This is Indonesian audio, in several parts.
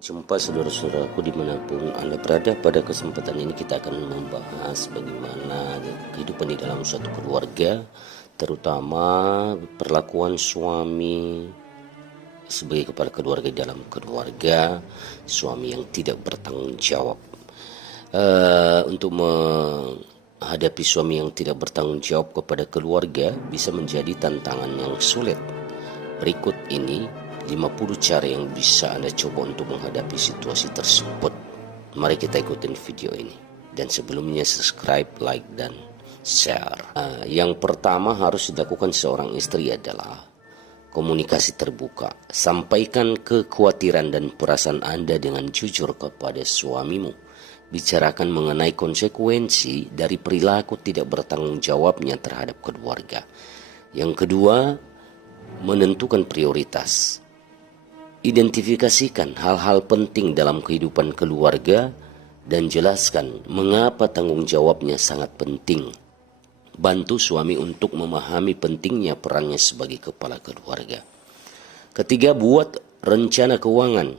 Jumpa saudara-saudaraku dimanapun Anda berada. Pada kesempatan ini kita akan membahas bagaimana kehidupan di dalam suatu keluarga, terutama perlakuan suami sebagai kepala keluarga di dalam keluarga, suami yang tidak bertanggung jawab. Untuk menghadapi suami yang tidak bertanggung jawab kepada keluarga bisa menjadi tantangan yang sulit. Berikut ini 50 cara yang bisa Anda coba untuk menghadapi situasi tersebut. Mari kita ikutin video ini. Dan sebelumnya subscribe, like, dan share. Yang pertama harus dilakukan seorang istri adalah komunikasi terbuka. Sampaikan kekhawatiran dan perasaan Anda dengan jujur kepada suamimu. Bicarakan mengenai konsekuensi dari perilaku tidak bertanggung jawabnya terhadap keluarga. Yang kedua, menentukan prioritas. Identifikasikan hal-hal penting dalam kehidupan keluarga dan jelaskan mengapa tanggung jawabnya sangat penting. Bantu suami untuk memahami pentingnya perannya sebagai kepala keluarga. Ketiga, buat rencana keuangan.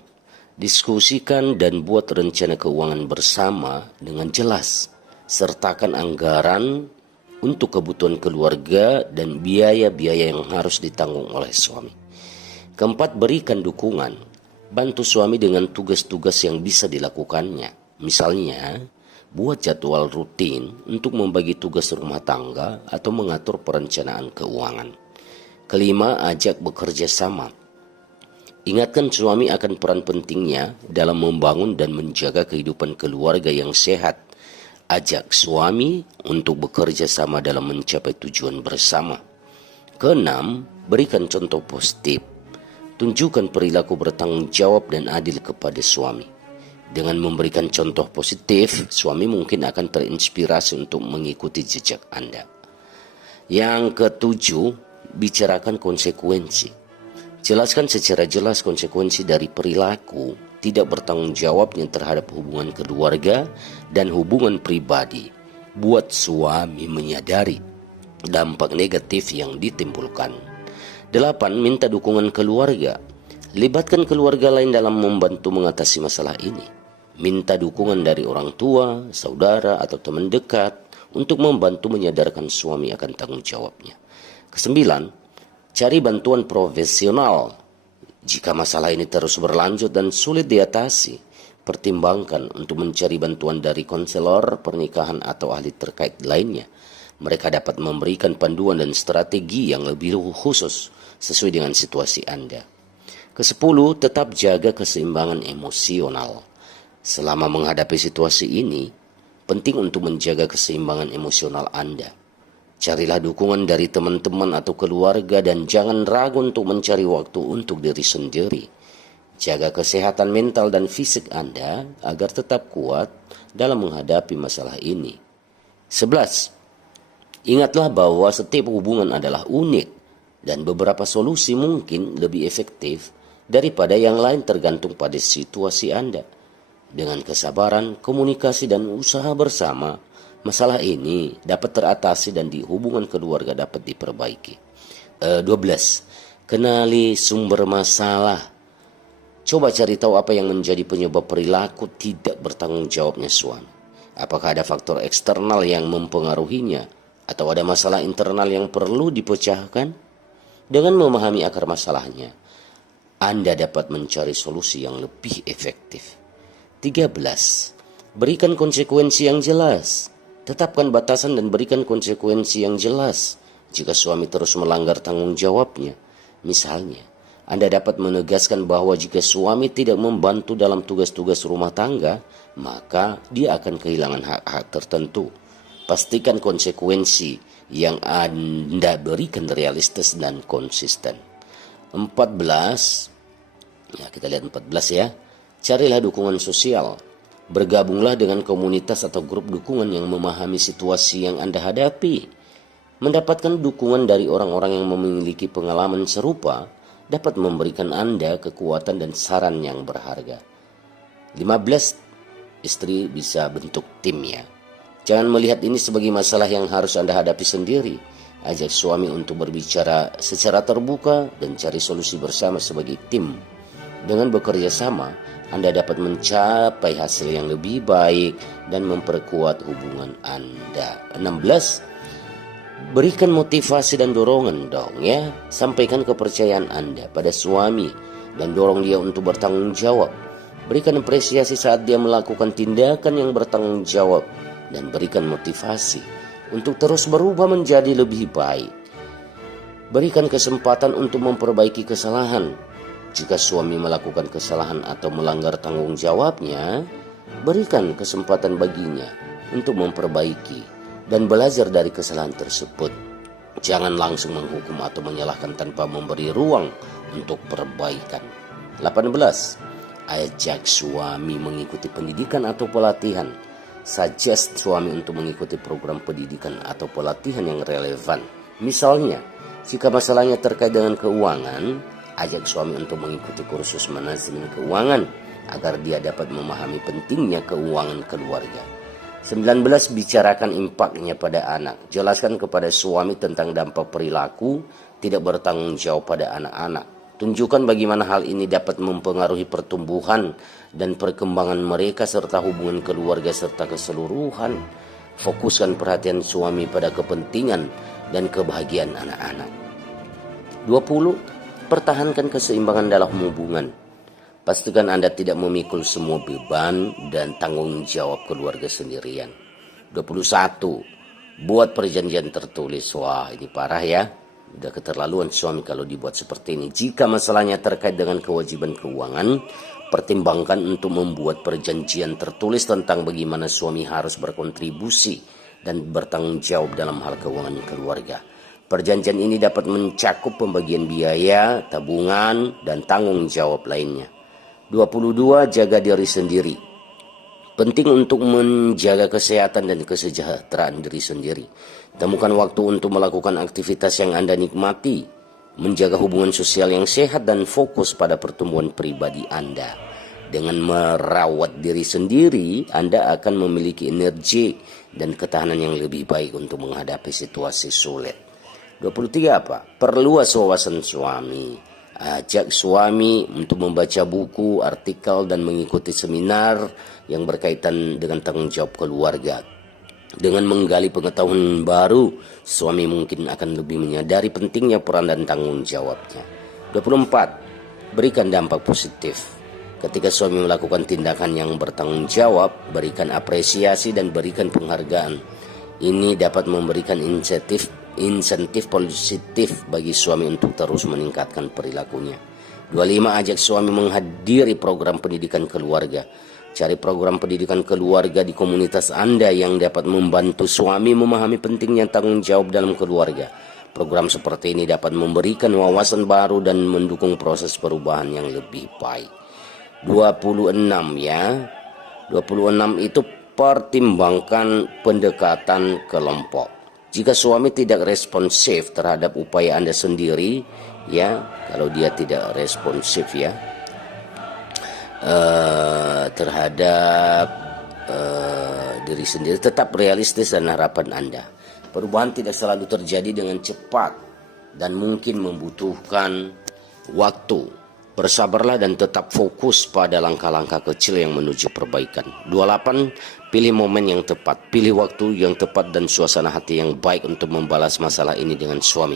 Diskusikan dan buat rencana keuangan bersama dengan jelas. Sertakan anggaran untuk kebutuhan keluarga dan biaya-biaya yang harus ditanggung oleh suami. Keempat, berikan dukungan. Bantu suami dengan tugas-tugas yang bisa dilakukannya. Misalnya, buat jadwal rutin untuk membagi tugas rumah tangga atau mengatur perencanaan keuangan. Kelima, ajak bekerja sama. Ingatkan suami akan peran pentingnya dalam membangun dan menjaga kehidupan keluarga yang sehat. Ajak suami untuk bekerja sama dalam mencapai tujuan bersama. Keenam, berikan contoh positif. Tunjukkan perilaku bertanggung jawab dan adil kepada suami. Dengan memberikan contoh positif, suami mungkin akan terinspirasi untuk mengikuti jejak Anda. Yang ketujuh, bicarakan konsekuensi. Jelaskan secara jelas konsekuensi dari perilaku tidak bertanggung jawabnya terhadap hubungan keluarga dan hubungan pribadi. Buat suami menyadari dampak negatif yang ditimbulkan. 8. Minta dukungan keluarga. Libatkan keluarga lain dalam membantu mengatasi masalah ini. Minta dukungan dari orang tua, saudara, atau teman dekat untuk membantu menyadarkan suami akan tanggung jawabnya. Kesembilan, cari bantuan profesional. Jika masalah ini terus berlanjut dan sulit diatasi, pertimbangkan untuk mencari bantuan dari konselor pernikahan atau ahli terkait lainnya. Mereka dapat memberikan panduan dan strategi yang lebih khusus sesuai dengan situasi Anda. Kesepuluh, tetap jaga keseimbangan emosional. Selama menghadapi situasi ini, penting untuk menjaga keseimbangan emosional Anda. Carilah dukungan dari teman-teman atau keluarga dan jangan ragu untuk mencari waktu untuk diri sendiri. Jaga kesehatan mental dan fisik Anda agar tetap kuat dalam menghadapi masalah ini. 11. Ingatlah bahwa setiap hubungan adalah unik dan beberapa solusi mungkin lebih efektif daripada yang lain tergantung pada situasi Anda. Dengan kesabaran, komunikasi, dan usaha bersama, masalah ini dapat teratasi dan di hubungan keluarga dapat diperbaiki. 12. Kenali sumber masalah. Coba cari tahu apa yang menjadi penyebab perilaku tidak bertanggung jawabnya suami. Apakah ada faktor eksternal yang mempengaruhinya? Atau ada masalah internal yang perlu dipecahkan? Dengan memahami akar masalahnya, Anda dapat mencari solusi yang lebih efektif. 13. Berikan konsekuensi yang jelas. Tetapkan batasan dan berikan konsekuensi yang jelas jika suami terus melanggar tanggung jawabnya. Misalnya, Anda dapat menegaskan bahwa jika suami tidak membantu dalam tugas-tugas rumah tangga, maka dia akan kehilangan hak-hak tertentu. Pastikan konsekuensi yang Anda berikan realistis dan konsisten. 14. Ya, kita lihat 14 ya. Carilah dukungan sosial. Bergabunglah dengan komunitas atau grup dukungan yang memahami situasi yang Anda hadapi. Mendapatkan dukungan dari orang-orang yang memiliki pengalaman serupa dapat memberikan Anda kekuatan dan saran yang berharga. 15. Istri bisa bentuk tim ya. Jangan melihat ini sebagai masalah yang harus Anda hadapi sendiri. Ajak suami untuk berbicara secara terbuka dan cari solusi bersama sebagai tim. Dengan bekerja sama, Anda dapat mencapai hasil yang lebih baik dan memperkuat hubungan Anda. 16. Berikan motivasi dan dorongan dong ya. Sampaikan kepercayaan Anda pada suami dan dorong dia untuk bertanggung jawab. Berikan apresiasi saat dia melakukan tindakan yang bertanggung jawab dan berikan motivasi untuk terus berubah menjadi lebih baik. Berikan kesempatan untuk memperbaiki kesalahan. Jika suami melakukan kesalahan atau melanggar tanggung jawabnya, berikan kesempatan baginya untuk memperbaiki dan belajar dari kesalahan tersebut. Jangan langsung menghukum atau menyalahkan tanpa memberi ruang untuk perbaikan. 18. Ajak suami mengikuti pendidikan atau pelatihan. Suggest suami untuk mengikuti program pendidikan atau pelatihan yang relevan. Misalnya, jika masalahnya terkait dengan keuangan, ajak suami untuk mengikuti kursus manajemen keuangan agar dia dapat memahami pentingnya keuangan keluarga. 19. Bicarakan impaknya pada anak. Jelaskan kepada suami tentang dampak perilaku tidak bertanggung jawab pada anak-anak. Tunjukkan bagaimana hal ini dapat mempengaruhi pertumbuhan dan perkembangan mereka serta hubungan keluarga serta keseluruhan. Fokuskan perhatian suami pada kepentingan dan kebahagiaan anak-anak. 20. Pertahankan keseimbangan dalam hubungan. Pastikan Anda tidak memikul semua beban dan tanggung jawab keluarga sendirian. 21. Buat perjanjian tertulis. Wah, ini parah ya. Udah keterlaluan suami kalau dibuat seperti ini. Jika masalahnya terkait dengan kewajiban keuangan, pertimbangkan untuk membuat perjanjian tertulis tentang bagaimana suami harus berkontribusi dan bertanggung jawab dalam hal keuangan keluarga. Perjanjian ini dapat mencakup pembagian biaya, tabungan, dan tanggung jawab lainnya. 22. Jaga diri sendiri. Penting untuk menjaga kesehatan dan kesejahteraan diri sendiri. Temukan waktu untuk melakukan aktivitas yang Anda nikmati, menjaga hubungan sosial yang sehat dan fokus pada pertumbuhan pribadi Anda. Dengan merawat diri sendiri, Anda akan memiliki energi dan ketahanan yang lebih baik untuk menghadapi situasi sulit. 23. Apa? Perluas wawasan suami. Ajak suami untuk membaca buku, artikel, dan mengikuti seminar yang berkaitan dengan tanggung jawab keluarga. Dengan menggali pengetahuan baru, suami mungkin akan lebih menyadari pentingnya peran dan tanggung jawabnya. 24. Berikan dampak positif. Ketika suami melakukan tindakan yang bertanggung jawab, berikan apresiasi dan berikan penghargaan. Ini dapat memberikan insentif positif bagi suami untuk terus meningkatkan perilakunya. 25. Ajak suami menghadiri program pendidikan keluarga. Cari program pendidikan keluarga di komunitas Anda yang dapat membantu suami memahami pentingnya tanggung jawab dalam keluarga. Program seperti ini dapat memberikan wawasan baru dan mendukung proses perubahan yang lebih baik. 26 ya. 26 itu pertimbangkan pendekatan kelompok. Jika suami tidak responsif terhadap upaya Anda sendiri, ya, kalau dia tidak responsif ya, terhadap diri sendiri, tetap realistis dan harapan Anda. Perubahan tidak selalu terjadi dengan cepat dan mungkin membutuhkan waktu. Bersabarlah dan tetap fokus pada langkah-langkah kecil yang menuju perbaikan. 28. Pilih momen yang tepat, pilih waktu yang tepat dan suasana hati yang baik untuk membalas masalah ini dengan suami.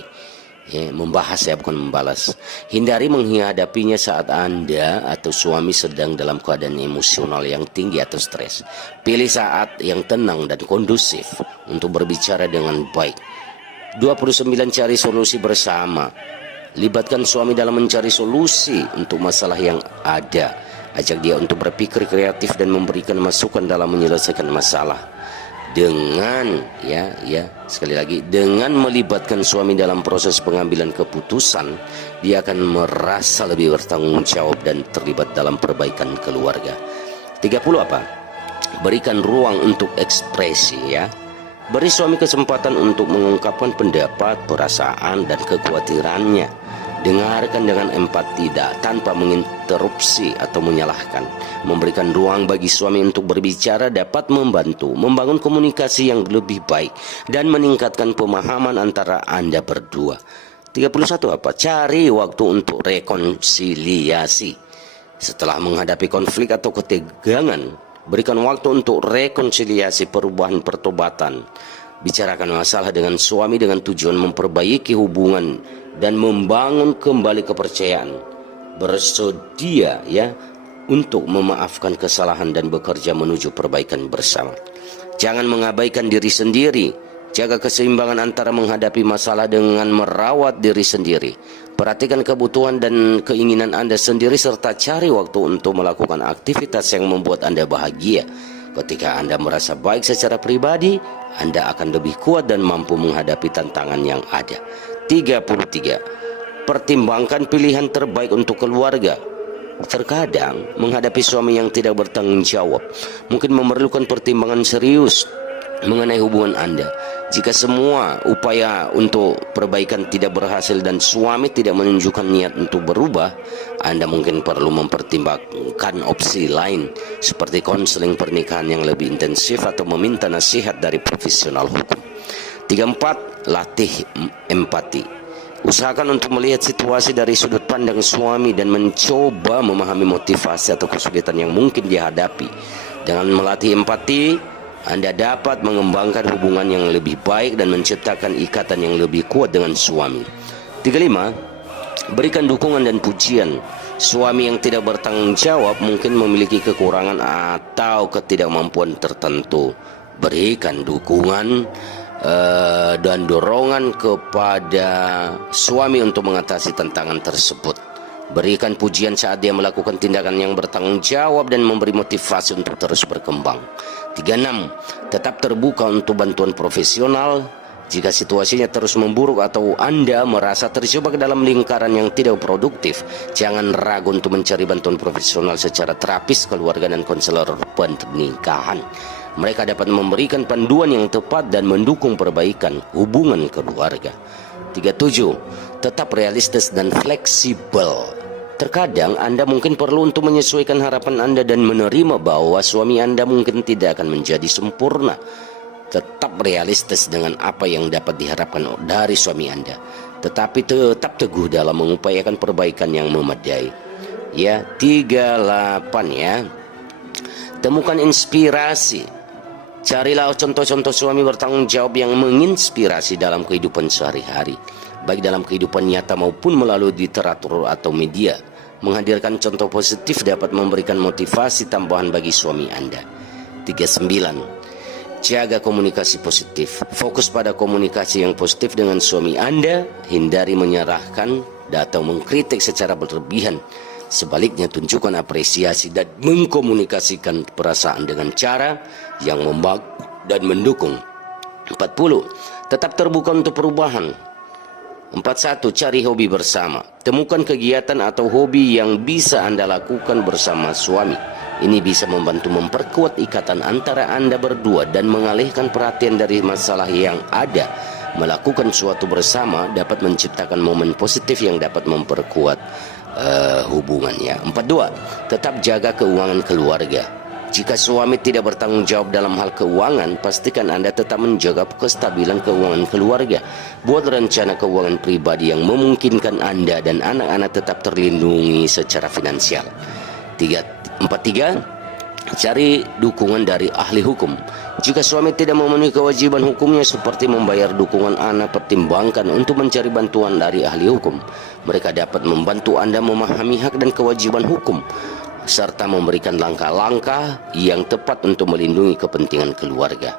Membahas ya, bukan membalas. Hindari menghadapinya saat Anda atau suami sedang dalam keadaan emosional yang tinggi atau stres. Pilih saat yang tenang dan kondusif untuk berbicara dengan baik. 29. Cari solusi bersama. Libatkan suami dalam mencari solusi untuk masalah yang ada. Ajak dia untuk berpikir kreatif dan memberikan masukan dalam menyelesaikan masalah. Sekali lagi, dengan melibatkan suami dalam proses pengambilan keputusan, dia akan merasa lebih bertanggung jawab dan terlibat dalam perbaikan keluarga. 30 apa? Berikan ruang untuk ekspresi ya. Beri suami kesempatan untuk mengungkapkan pendapat, perasaan, dan kekhawatirannya. Dengarkan dengan empati tanpa menginterupsi atau menyalahkan. Memberikan ruang bagi suami untuk berbicara dapat membantu membangun komunikasi yang lebih baik dan meningkatkan pemahaman antara Anda berdua. 31 apa? Cari waktu untuk rekonsiliasi. Setelah menghadapi konflik atau ketegangan, berikan waktu untuk rekonsiliasi, perubahan, pertobatan. Bicarakan masalah dengan suami dengan tujuan memperbaiki hubungan dan membangun kembali kepercayaan. Bersedia untuk memaafkan kesalahan dan bekerja menuju perbaikan bersama. Jangan mengabaikan diri sendiri. Jaga keseimbangan antara menghadapi masalah dengan merawat diri sendiri. Perhatikan kebutuhan dan keinginan Anda sendiri serta cari waktu untuk melakukan aktivitas yang membuat Anda bahagia. Ketika Anda merasa baik secara pribadi, Anda akan lebih kuat dan mampu menghadapi tantangan yang ada. 33. Pertimbangkan pilihan terbaik untuk keluarga. Terkadang menghadapi suami yang tidak bertanggung jawab mungkin memerlukan pertimbangan serius mengenai hubungan Anda. Jika semua upaya untuk perbaikan tidak berhasil dan suami tidak menunjukkan niat untuk berubah, Anda mungkin perlu mempertimbangkan opsi lain seperti konseling pernikahan yang lebih intensif atau meminta nasihat dari profesional hukum. 34. Latih empati. Usahakan untuk melihat situasi dari sudut pandang suami dan mencoba memahami motivasi atau kesulitan yang mungkin dihadapi. Dengan melatih empati, Anda dapat mengembangkan hubungan yang lebih baik dan menciptakan ikatan yang lebih kuat dengan suami. 35. Berikan dukungan dan pujian. Suami yang tidak bertanggung jawab mungkin memiliki kekurangan atau ketidakmampuan tertentu. Berikan dukungan dan dorongan kepada suami untuk mengatasi tantangan tersebut. Berikan pujian saat dia melakukan tindakan yang bertanggung jawab dan memberi motivasi untuk terus berkembang. 36. Tetap terbuka untuk bantuan profesional. Jika situasinya terus memburuk atau Anda merasa terjebak dalam lingkaran yang tidak produktif, jangan ragu untuk mencari bantuan profesional secara terapis, keluarga, dan konselor pernikahan. Mereka dapat memberikan panduan yang tepat dan mendukung perbaikan hubungan keluarga. 37. Tetap realistis dan fleksibel. Terkadang Anda mungkin perlu untuk menyesuaikan harapan Anda dan menerima bahwa suami Anda mungkin tidak akan menjadi sempurna. Tetap realistis dengan apa yang dapat diharapkan dari suami Anda, tetapi tetap teguh dalam mengupayakan perbaikan yang memadai. 38. Temukan inspirasi. Carilah contoh-contoh suami bertanggung jawab yang menginspirasi dalam kehidupan sehari-hari, baik dalam kehidupan nyata maupun melalui literatur atau media. Menghadirkan contoh positif dapat memberikan motivasi tambahan bagi suami Anda. 39. Jaga komunikasi positif. Fokus pada komunikasi yang positif dengan suami Anda. Hindari menyerahkan atau mengkritik secara berlebihan. Sebaliknya, tunjukkan apresiasi dan mengkomunikasikan perasaan dengan cara yang membangun dan mendukung. 40. Tetap terbuka untuk perubahan. 41. Cari hobi bersama. Temukan kegiatan atau hobi yang bisa Anda lakukan bersama suami. Ini bisa membantu memperkuat ikatan antara Anda berdua dan mengalihkan perhatian dari masalah yang ada. Melakukan suatu bersama dapat menciptakan momen positif yang dapat memperkuat hubungannya. 42. Tetap jaga keuangan keluarga. Jika suami tidak bertanggung jawab dalam hal keuangan, pastikan Anda tetap menjaga kestabilan keuangan keluarga. Buat rencana keuangan pribadi yang memungkinkan Anda dan anak-anak tetap terlindungi secara finansial. 43. Cari dukungan dari ahli hukum. Jika suami tidak memenuhi kewajiban hukumnya seperti membayar dukungan anak, pertimbangkan untuk mencari bantuan dari ahli hukum. Mereka dapat membantu Anda memahami hak dan kewajiban hukum serta memberikan langkah-langkah yang tepat untuk melindungi kepentingan keluarga.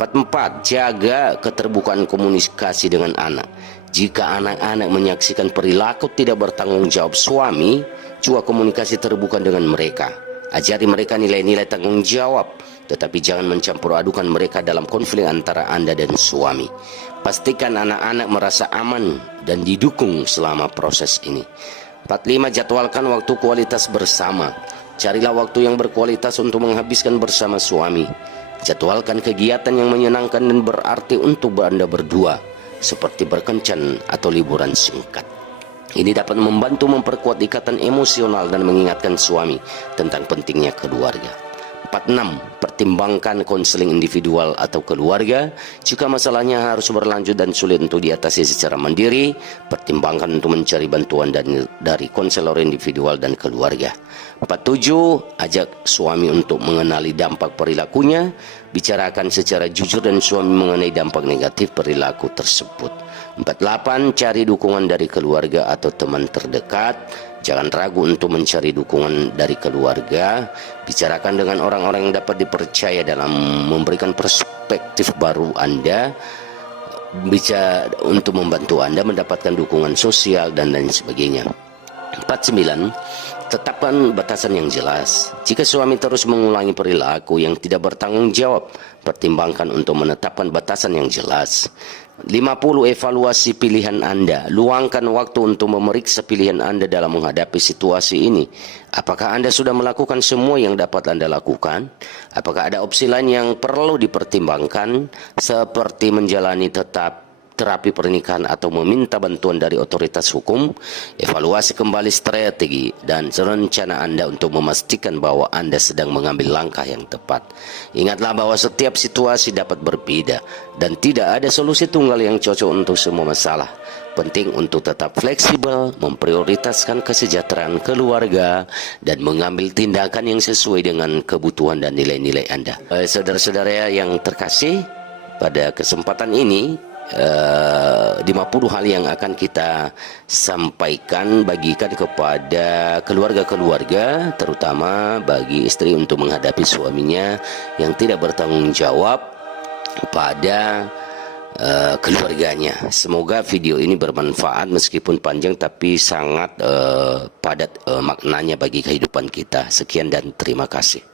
44. Jaga keterbukaan komunikasi dengan anak. Jika anak-anak menyaksikan perilaku tidak bertanggung jawab suami, coba komunikasi terbuka dengan mereka. Ajari mereka nilai-nilai tanggung jawab, tetapi jangan mencampur adukan mereka dalam konflik antara Anda dan suami. Pastikan anak-anak merasa aman dan didukung selama proses ini. 45. Jadwalkan waktu kualitas bersama. Carilah waktu yang berkualitas untuk menghabiskan bersama suami. Jadwalkan kegiatan yang menyenangkan dan berarti untuk Anda berdua, seperti berkencan atau liburan singkat. Ini dapat membantu memperkuat ikatan emosional dan mengingatkan suami tentang pentingnya keluarga. 46. Pertimbangkan konseling individual atau keluarga. Jika masalahnya harus berlanjut dan sulit untuk diatasi secara mandiri, pertimbangkan untuk mencari bantuan dari konselor individual dan keluarga. 47. Ajak suami untuk mengenali dampak perilakunya. Bicarakan secara jujur dan suami mengenai dampak negatif perilaku tersebut. 48. Cari dukungan dari keluarga atau teman terdekat. Jangan ragu untuk mencari dukungan dari keluarga. Bicarakan dengan orang-orang yang dapat dipercaya dalam memberikan perspektif baru Anda, bisa untuk membantu Anda mendapatkan dukungan sosial dan lain sebagainya. 49. Tetapkan batasan yang jelas. Jika suami terus mengulangi perilaku yang tidak bertanggung jawab, pertimbangkan untuk menetapkan batasan yang jelas. 50. Evaluasi pilihan Anda. Luangkan waktu untuk memeriksa pilihan Anda dalam menghadapi situasi ini. Apakah Anda sudah melakukan semua yang dapat Anda lakukan? Apakah ada opsi lain yang perlu dipertimbangkan, seperti menjalani terapi pernikahan atau meminta bantuan dari otoritas hukum? Evaluasi kembali strategi dan rencana Anda untuk memastikan bahwa Anda sedang mengambil langkah yang tepat. Ingatlah bahwa setiap situasi dapat berbeda dan tidak ada solusi tunggal yang cocok untuk semua masalah. Penting untuk tetap fleksibel, memprioritaskan kesejahteraan keluarga, dan mengambil tindakan yang sesuai dengan kebutuhan dan nilai-nilai Anda. Saudara-saudara yang terkasih, pada kesempatan ini 50 hal yang akan kita sampaikan, bagikan kepada keluarga-keluarga, terutama bagi istri untuk menghadapi suaminya yang tidak bertanggung jawab pada keluarganya. Semoga video ini bermanfaat, meskipun panjang tapi sangat padat maknanya bagi kehidupan kita. Sekian dan terima kasih.